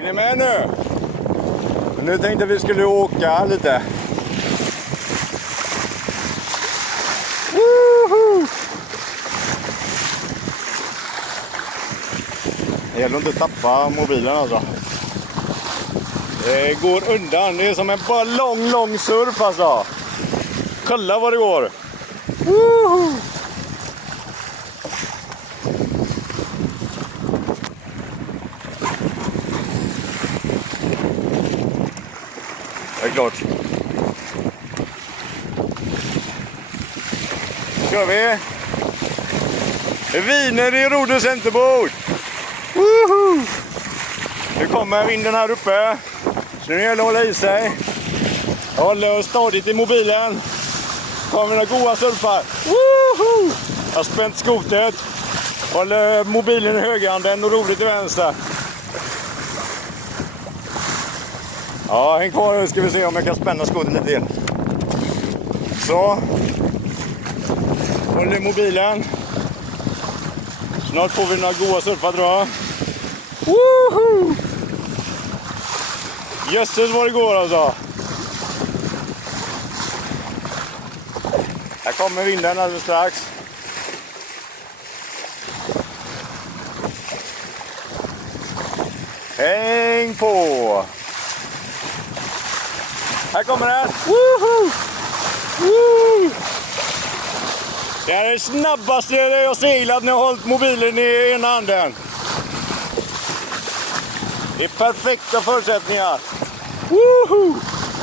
Är ni med nu? Nu tänkte vi skulle åka lite. Woohoo! Det gäller inte att tappa mobilen alltså. Det går undan. Det är som en bara lång surf alltså. Kolla vad det går. Woohoo! Det är klart. Kör vi. Viner i Rode centerbord. Woohoo! Nu kommer vinden här uppe. Så nu gäller det att hålla i sig. Jag håller stadigt i mobilen. Kommer några goda surfar. Woohoo! Jag har spänt skotet. Håller mobilen i högerhanden och roligt i vänster. Ja, häng kvar nu ska vi se om jag kan spänna skoten lite till. Så. Håller mobilen. Snart får vi några goda surfar tror jag. Woohoo! Jösses vad det går alltså. Här kommer vinden alldeles strax. Häng på! Här kommer den! Woohoo! Woo! Det är det snabbaste jag har seglat när jag har hållit mobilen i ena handen. Det är perfekta förutsättningar. Woohoo!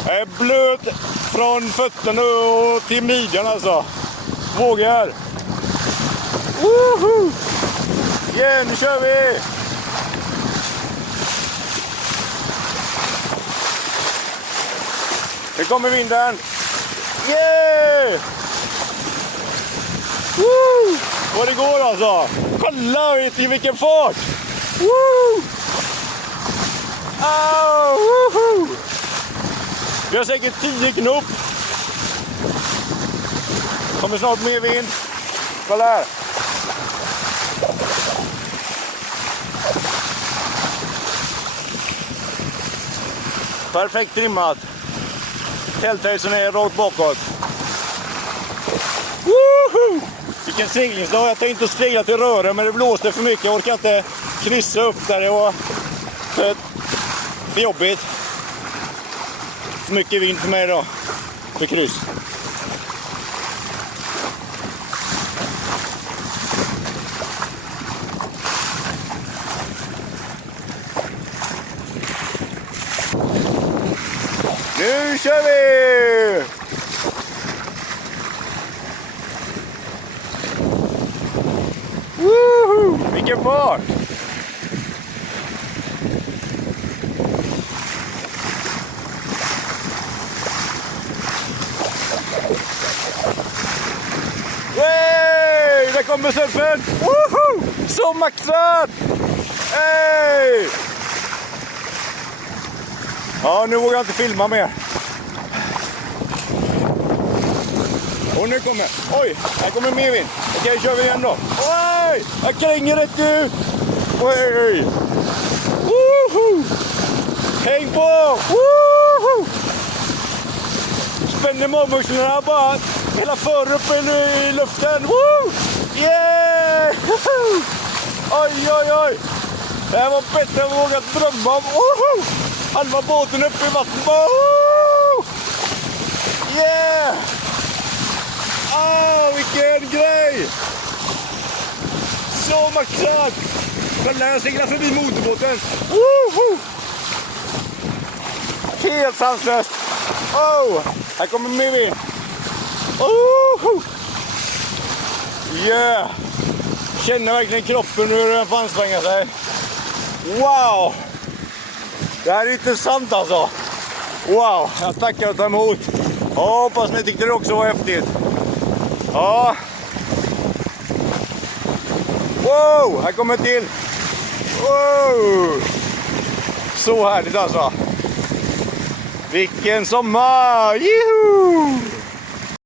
Jag är blöt från fötterna och till midjan alltså. Vågar. Woohoo! Igen, nu kör vi! Nu kommer vinden. Yeah! Woo! Vad det går alltså. Kolla vet ni vilken fart. Woo! Oh, woohoo! Vi har säkert 10 knop. Kommer snart mer vind. Kolla här. Perfekt trimmat. Tälthöjsen är rakt bakåt. Woohoo! Vilken seglingsdag. Jag tänkte segla till Röre men det blåste för mycket. Jag orkar inte kryssa upp där. Det var för jobbigt. För mycket vind för mig då. För kryss. Nu kör vi! Woohoo! Vilken fart! Hey! Där kommer surfen! Woohoo! Så maxat! Hey! Ja, nu vågar jag inte filma mer. Och nu kommer... Oj, här kommer mer vind. Okej, kör vi igen då. Oj, jag kränger rätt ut. Oj. Woohoo! Häng på! Woohoo! Spänner magmusklerna bara. Hela för upp i luften. Woo! Yeah! Oj, oj, oj. Det här var bättre än jag vågat drömma om. Woohoo! Halva båten uppe i vattnet. Woohoo! Yeah! Vilken grej! Så maxat! Kolla, jag seglar förbi motorbåten. Woohoo! Helt sanslöst. Oh, här kommer mer vind. Woohoo! Yeah! Känner verkligen kroppen hur den får anstränga sig. Wow! Det här är intressant alltså. Wow, jag tackar och tar emot. Hoppas ni tyckte det också var häftigt. Ja. Wow, här kommer till. Wow. Så härligt alltså. Vilken sommar! Juhu!